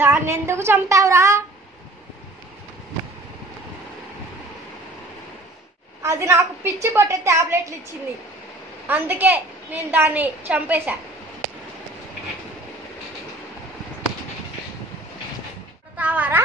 దాన్ని ఎందుకు చంపావురా? అది నాకు పిచ్చి పట్టే టాబ్లెట్లు ఇచ్చింది, అందుకే నేను దాన్ని చంపేశా. తావారా?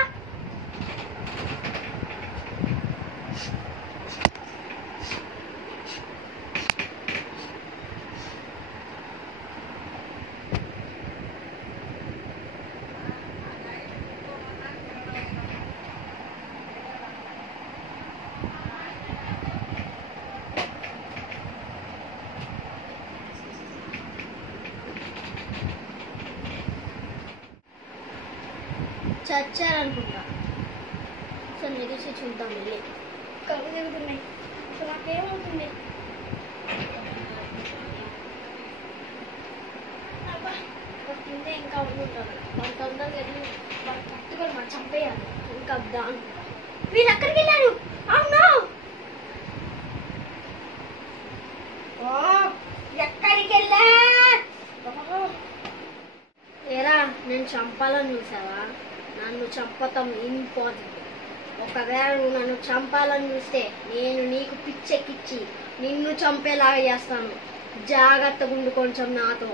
చచ్చారనుకుంటా. అసలు నిరీక్ష చూద్దాం. వెళ్ళి కళ్ళు తిరుగుతున్నాయి. అసలు నాకేమవుతుంది? తింటే ఇంకా ఉంటుంటారు. వాళ్ళు తొందరగా వెళ్ళి వాళ్ళు పట్టుకొని మనం చంపేయాలి. ఇంకా దాని వీళ్ళు ఎక్కడికి వెళ్ళారు? అవును, ఎక్కడికి వెళ్ళా? ఏరా, నేను చంపాలని చూసావా? నన్ను చంపటం ఇంపార్టెంట్. ఒకవేళ నువ్వు నన్ను చంపాలని చూస్తే నేను నీకు పిచ్చెక్కిచ్చి నిన్ను చంపేలాగా చేస్తాను. జాగ్రత్తగా ఉండు కొంచెం నాతో.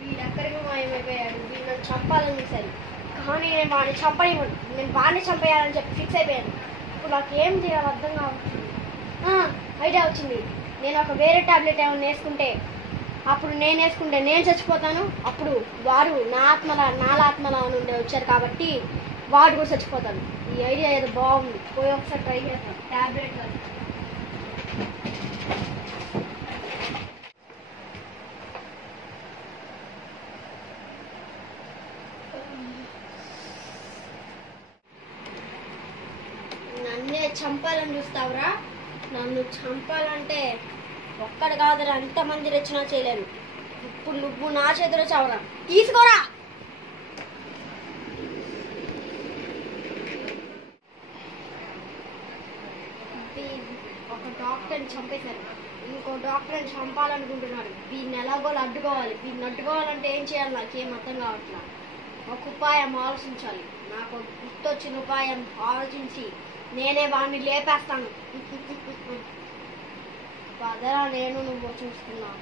వీడు ఎక్కడికి మాయమైపోయాడు? వీడు నన్ను చంపాలని చూశారు, కానీ నేను వాడిని చంపనివ్వను. నేను వాడిని చంపేయాలని చెప్పి ఫిక్స్ అయిపోయాను. ఇప్పుడు నాకు ఏం చేయాలో అర్థం కావచ్చు. ఐడియా వచ్చింది. నేను ఒక వేరే టాబ్లెట్ ఏమైనా వేసుకుంటే, అప్పుడు నేను వేసుకుంటే నేను చచ్చిపోతాను. అప్పుడు వారు నాలాత్మలా నుండి వచ్చారు కాబట్టి వాడు కూడా చచ్చిపోతాను. ఈ ఐడియా ఏదో బాగుంది. పోయి ఒకసారి ట్రై చేస్తాను టాబ్లెట్. నన్నే చంపాలని చూస్తావురా? నన్ను చంపాలంటే ఒక్కడు కాదురా, ఎంతమంది రచన చేయలేరు. ఇప్పుడు నువ్వు నా చేతిలో చావరా. తీసుకోరా. ఒక డాక్టర్ని చంపేశారు, ఇంకో డాక్టర్ని చంపాలనుకుంటున్నాడు. వీడిని ఎలాగోలు అడ్డుకోవాలి. వీడిని అడ్డుకోవాలంటే ఏం చేయాలి నాకేం అర్థం కావట్లా. ఒక ఉపాయం ఆలోచించాలి. నాకు గుర్తొచ్చిన ఉపాయం ఆలోచించి నేనే వాడిని లేపేస్తాను. పదరా, నేను నువ్వు చూస్తున్నావు.